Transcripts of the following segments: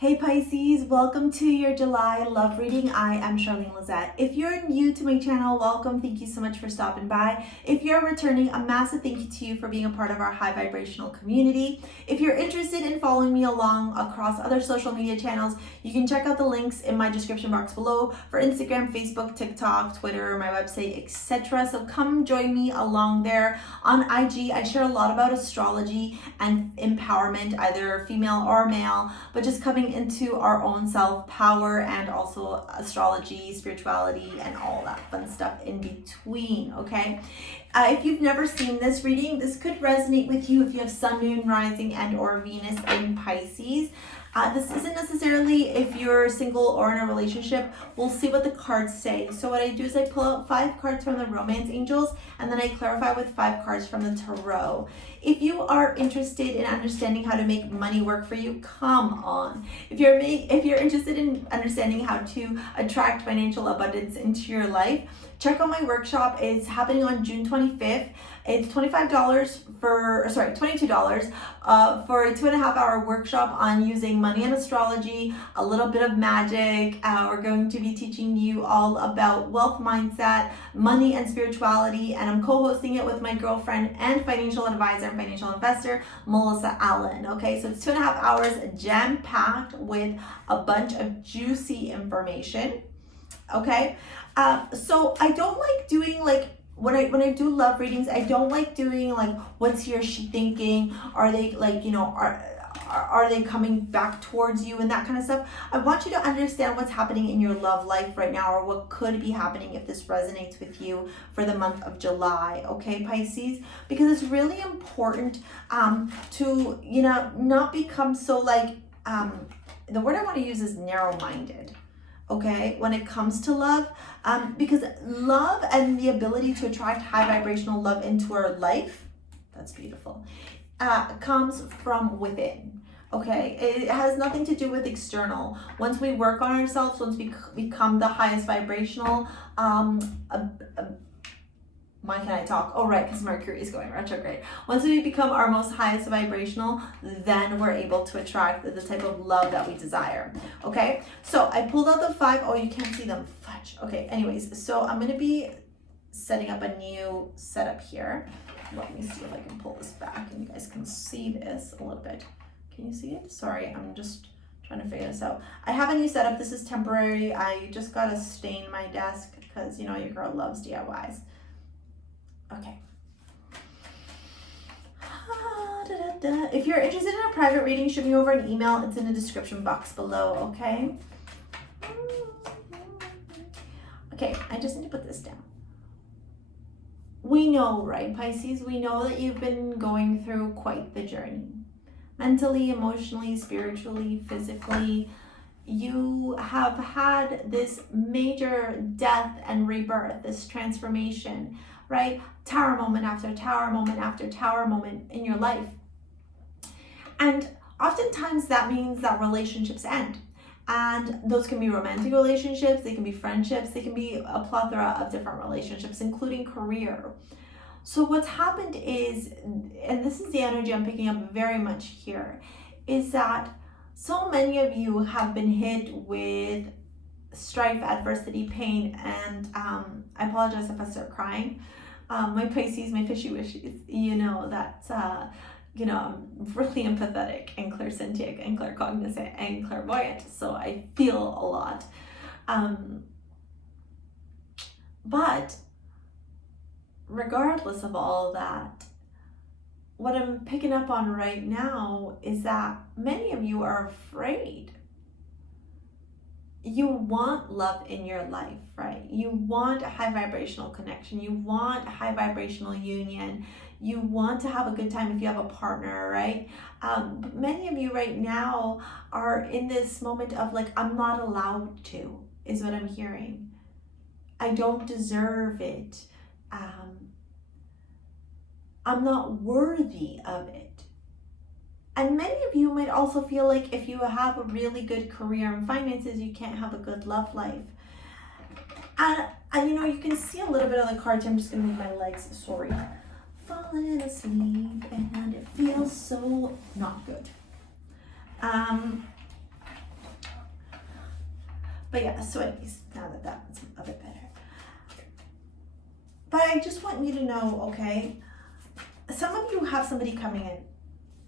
Hey Pisces, welcome to your July love reading. I am Charlene Lizette. If you're new to my channel, welcome. Thank you so much for stopping by. If you're returning, a massive thank you to you for being a part of our high vibrational community. If you're interested in following me along across other social media channels, you can check out the links in my description box below for Instagram, Facebook, TikTok, Twitter, my website, etc. So come join me along there. On IG, I share a lot about astrology and empowerment, either female or male, but just coming into our own self-power and also astrology, spirituality, and all that fun stuff in between, okay? If you've never seen this reading, this could resonate with you if you have Sun, Moon, Rising, and or Venus in Pisces. This isn't necessarily if you're single or in a relationship. We'll see what the cards say. So what I do is I pull out 5 cards from the Romance Angels, and then I clarify with 5 cards from the Tarot. If you are interested in understanding how to make money work for you, come on. If you're interested in understanding how to attract financial abundance into your life, check out my workshop. It's happening on June 25th. It's $22 for a 2.5-hour workshop on using money and astrology, a little bit of magic. We're going to be teaching you all about wealth mindset, money and spirituality, and I'm co-hosting it with my girlfriend and financial advisor and financial investor, Melissa Allen. Okay, so it's 2.5 hours jam-packed with a bunch of juicy information. Okay, so I don't like doing when I do love readings, I don't like doing what's he or she thinking? Are they are they coming back towards you and that kind of stuff? I want you to understand what's happening in your love life right now, or what could be happening if this resonates with you for the month of July, okay, Pisces? Because it's really important to not become so the word I want to use is narrow-minded. Okay, when it comes to love, because love and the ability to attract high vibrational love into our life, that's beautiful, comes from within. Okay, it has nothing to do with external. Once we work on ourselves, once we become the highest vibrational, why can I talk? Oh, right, because Mercury is going retrograde. Once we become our most highest vibrational, then we're able to attract the type of love that we desire. Okay, so I pulled out the 5. Oh, you can't see them. Fudge. Okay, anyways, so I'm going to be setting up a new setup here. Let me see if I can pull this back and you guys can see this a little bit. Can you see it? Sorry, I'm just trying to figure this out. I have a new setup. This is temporary. I just got to stain my desk because, your girl loves DIYs. Okay. If you're interested in a private reading, shoot me over an email. It's in the description box below, okay? Okay, I just need to put this down. We know, right, Pisces? We know that you've been going through quite the journey. Mentally, emotionally, spiritually, physically. You have had this major death and rebirth, this transformation, right? Tower moment after tower moment after tower moment in your life. And oftentimes that means that relationships end. And those can be romantic relationships, they can be friendships, they can be a plethora of different relationships, including career. So what's happened is, and this is the energy I'm picking up very much here, is that so many of you have been hit with strife, adversity, pain, and I apologize if I start crying. My Pisces, my fishy wishes, that I'm really empathetic and clairsentient and claircognizant and clairvoyant, so I feel a lot. But regardless of all that, what I'm picking up on right now is that many of you are afraid. You want love in your life, right? You want a high vibrational connection. You want a high vibrational union. You want to have a good time if you have a partner, right? But many of you right now are in this moment of I'm not allowed to, is what I'm hearing. I don't deserve it. I'm not worthy of it. And many of you might also feel like if you have a really good career and finances, you can't have a good love life. And you can see a little bit of the cards. I'm just going to move my legs. Sorry. Falling asleep and it feels so not good. But yeah, so anyways, now that that's a bit better. But I just want you to know, okay, some of you have somebody coming in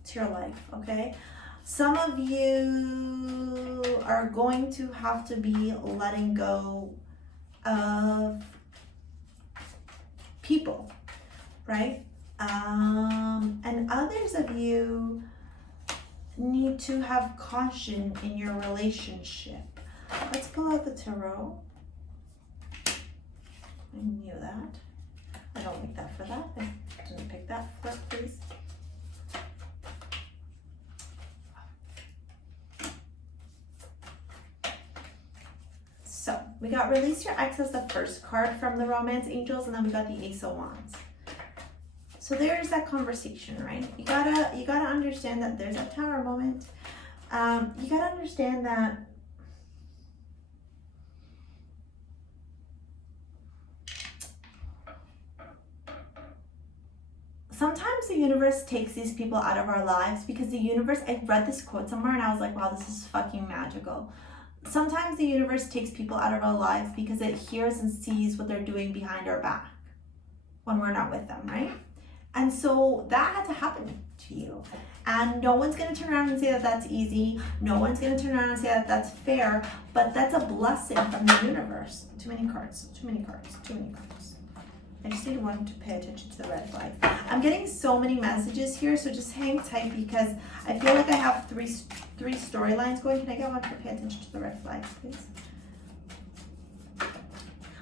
to your life, okay? Some of you are going to have to be letting go of people, right? And others of you need to have caution in your relationship. Let's pull out the tarot. I knew that. I don't like that for that. I didn't pick that for it, please. So we got release your ex as the first card from the romance angels, and then we got the Ace of Wands. So there's that conversation, right? You gotta understand that there's that Tower moment. You gotta understand that sometimes the universe takes these people out of our lives because the universe, I read this quote somewhere and I was like, wow, this is fucking magical. Sometimes the universe takes people out of our lives because it hears and sees what they're doing behind our back when we're not with them, right? And so that had to happen to you. And no one's going to turn around and say that that's easy. No one's going to turn around and say that that's fair. But that's a blessing from the universe. Too many cards, too many cards, too many cards. I just need one to pay attention to the red flags. I'm getting so many messages here, so just hang tight because I feel like I have three storylines going. Can I get one to pay attention to the red flags, please?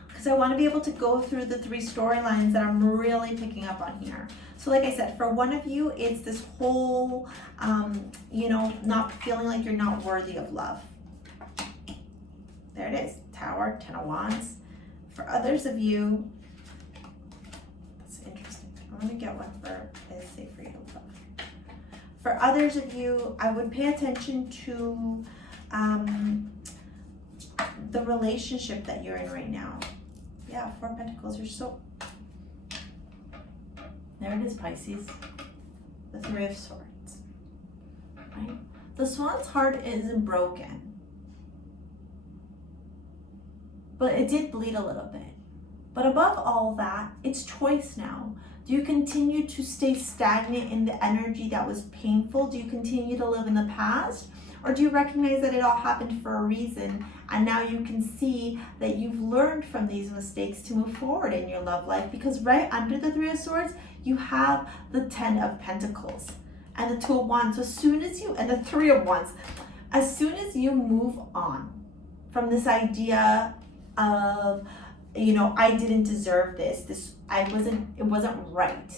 Because I want to be able to go through the 3 storylines that I'm really picking up on here. So like I said, for one of you, it's this whole, not feeling like you're not worthy of love. There it is, Tower, 10 of Wands. For others of you, that's interesting. I'm going to get one for, let's say for you. For others of you, I would pay attention to the relationship that you're in right now. Yeah, 4 Pentacles, you're so... There it is, Pisces. The 3 of Swords, right? The Swan's heart isn't broken, but it did bleed a little bit. But above all that, it's choice now. Do you continue to stay stagnant in the energy that was painful? Do you continue to live in the past? Or do you recognize that it all happened for a reason and now you can see that you've learned from these mistakes to move forward in your love life? Because right under the 3 of Swords, you have the 10 of Pentacles and the 2 of Wands. So as soon as you, and the 3 of Wands, as soon as you move on from this idea of, I didn't deserve this, it wasn't right.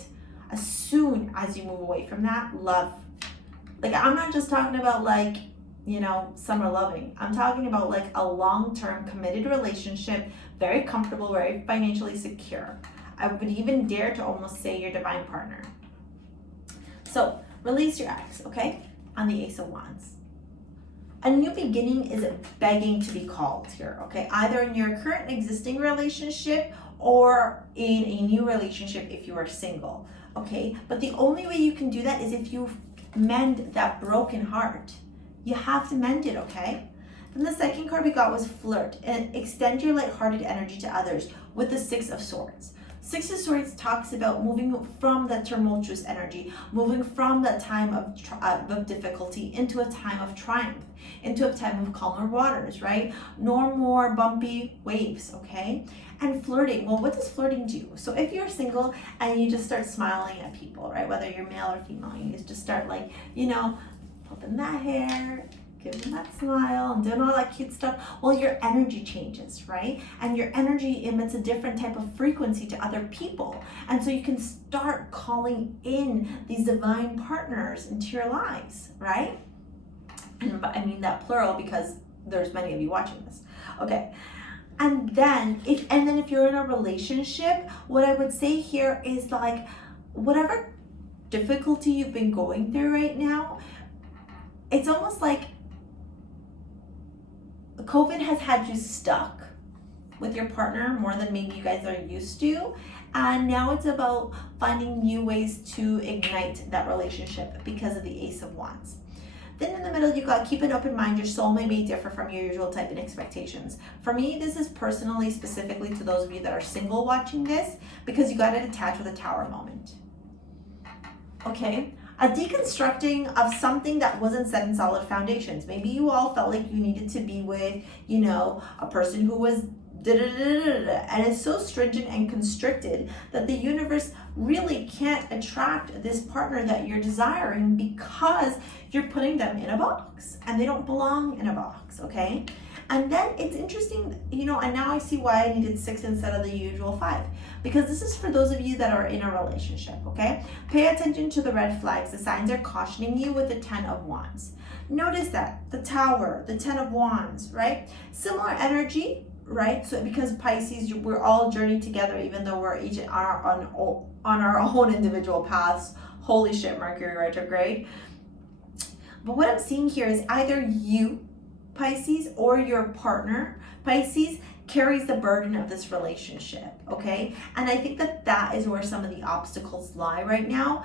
As soon as you move away from that, love, like I'm not just talking about like, summer loving. I'm talking about like a long-term committed relationship, very comfortable, very financially secure. I would even dare to almost say your divine partner. So release your ex, okay? On the Ace of Wands. A new beginning is begging to be called here, okay? Either in your current existing relationship or in a new relationship if you are single, okay? But the only way you can do that is if you mend that broken heart. You have to mend it, okay? Then the second card we got was flirt and extend your lighthearted energy to others with the 6 of Swords. 6 of Swords talks about moving from that tumultuous energy, moving from that time of difficulty into a time of triumph, into a time of calmer waters, right? No more bumpy waves, okay? And flirting, well, what does flirting do? So if you're single and you just start smiling at people, right? Whether you're male or female, you just start like, flipping that hair, giving that smile and doing all that cute stuff, well, your energy changes, right? And your energy emits a different type of frequency to other people. And so you can start calling in these divine partners into your lives, right? And I mean that plural because there's many of you watching this. Okay. And then if you're in a relationship, what I would say here is like, whatever difficulty you've been going through right now, it's almost like COVID has had you stuck with your partner more than maybe you guys are used to. And now it's about finding new ways to ignite that relationship because of the Ace of Wands. Then in the middle, you got keep an open mind. Your soul may be different from your usual type and expectations. For me, this is personally, specifically to those of you that are single watching this, because you got it attached with a Tower moment. Okay? A deconstructing of something that wasn't set in solid foundations. Maybe you all felt like you needed to be with, you know, a person who was and it's so stringent and constricted that the universe really can't attract this partner that you're desiring because you're putting them in a box and they don't belong in a box, okay? And then it's interesting, you know, and now I see why I needed 6 instead of the usual 5, because this is for those of you that are in a relationship, okay? Pay attention to the red flags. The signs are cautioning you with the 10 of Wands. Notice that, the Tower, the 10 of Wands, right? Similar energy, right? So because Pisces, we're all journeying together, even though we're each on our own individual paths. Holy shit, Mercury retrograde. But what I'm seeing here is either you, Pisces, or your partner, Pisces, carries the burden of this relationship, okay? And I think that that is where some of the obstacles lie right now.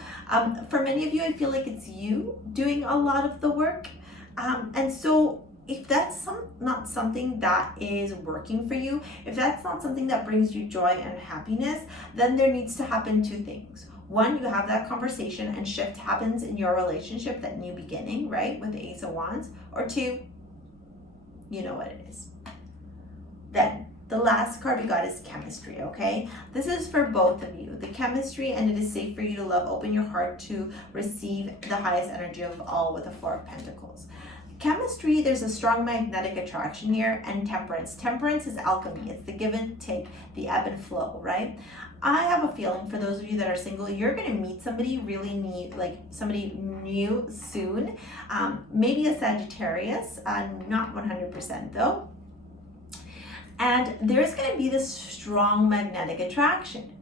For many of you, I feel like it's you doing a lot of the work. And so if that's not something that is working for you, if that's not something that brings you joy and happiness, then there needs to happen 2 things. 1, you have that conversation and shift happens in your relationship, that new beginning, right? With the Ace of Wands. Or 2, you know what it is. Then the last card we got is chemistry, okay? This is for both of you. The chemistry, and it is safe for you to love. Open your heart to receive the highest energy of all with the 4 of Pentacles. Chemistry, there's a strong magnetic attraction here, and temperance. Temperance is alchemy. It's the give and take, the ebb and flow, right? I have a feeling for those of you that are single, you're going to meet somebody really neat, like somebody new soon. Maybe a Sagittarius, not 100% though. And there's going to be this strong magnetic attraction.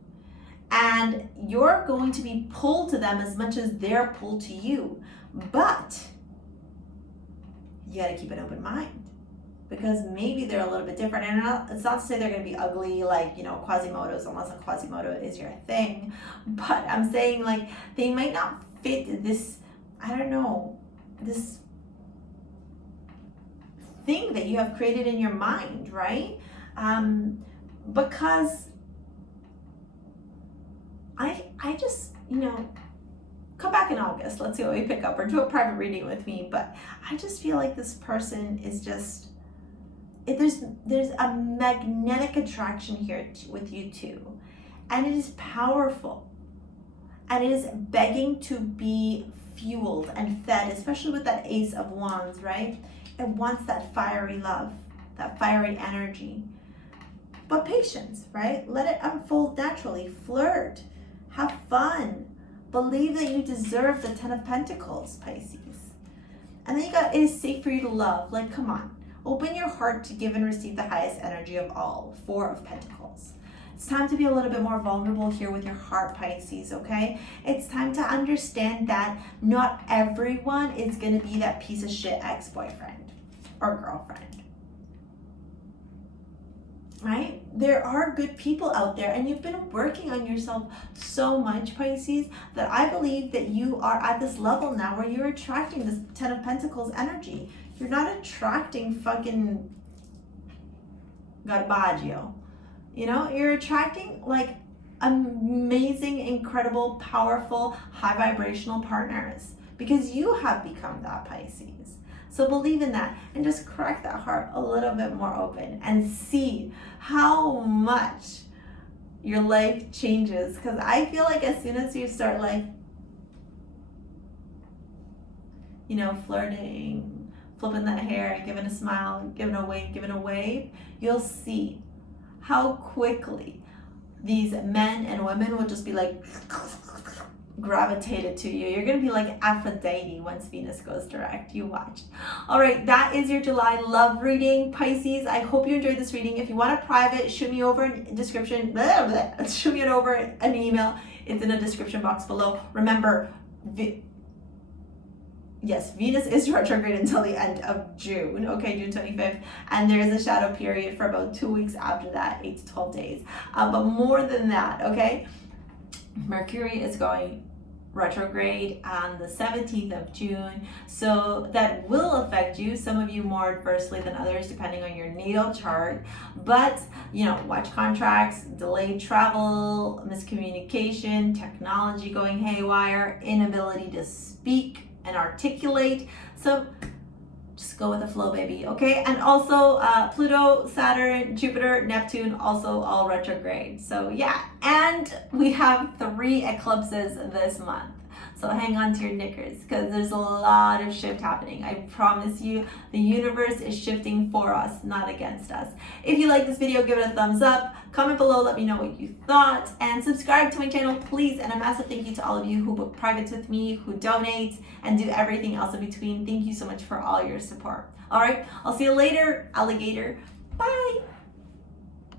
And you're going to be pulled to them as much as they're pulled to you. But you got to keep an open mind, because maybe they're a little bit different. And it's not to say they're going to be ugly, like, you know, Quasimodos, unless a Quasimodo is your thing. But I'm saying, like, they might not fit this, I don't know, this thing that you have created in your mind, right? Because I just, you know, come back in August, let's see what we pick up, or do a private reading with me. But I just feel like this person is just, there's a magnetic attraction here with you too, and it is powerful, and it is begging to be fueled and fed, especially with that Ace of Wands, right? It wants that fiery love, that fiery energy. But patience, right? Let it unfold naturally. Flirt, have fun. Believe that you deserve the 10 of Pentacles, Pisces. And then you got, it is safe for you to love. Like, come on. Open your heart to give and receive the highest energy of all. 4 of Pentacles. It's time to be a little bit more vulnerable here with your heart, Pisces, okay? It's time to understand that not everyone is going to be that piece of shit ex-boyfriend or girlfriend. Right? There are good people out there, and you've been working on yourself so much, Pisces, that I believe that you are at this level now where you're attracting this 10 of Pentacles energy. You're not attracting fucking Garbaggio. You know, you're attracting like amazing, incredible, powerful, high vibrational partners, because you have become that, Pisces. So believe in that and just crack that heart a little bit more open and see how much your life changes. Because I feel like as soon as you start, like, you know, flirting, flipping that hair, giving a smile, giving a wave, you'll see how quickly these men and women will just be like gravitated to you. You're gonna be like Aphrodite once Venus goes direct. You watch. All right, that is your July love reading, Pisces. I hope you enjoyed this reading. If you want a private, shoot me over in description. Shoot me it over an email. It's in the description box below. Remember, yes, Venus is retrograde until the end of June, okay, June 25th, and there is a shadow period for about 2 weeks after that, 8 to 12 days. But more than that, okay, Mercury is going retrograde on the 17th of June. So that will affect you, some of you more adversely than others, depending on your natal chart. But, watch contracts, delayed travel, miscommunication, technology going haywire, inability to speak and articulate. So just go with the flow, baby, okay? And also Pluto, Saturn, Jupiter, Neptune, also all retrograde. So yeah, and we have 3 eclipses this month. So hang on to your knickers because there's a lot of shift happening. I promise you, the universe is shifting for us, not against us. If you like this video, give it a thumbs up. Comment below, let me know what you thought. And subscribe to my channel, please. And a massive thank you to all of you who book privates with me, who donate, and do everything else in between. Thank you so much for all your support. All right, I'll see you later, alligator. Bye.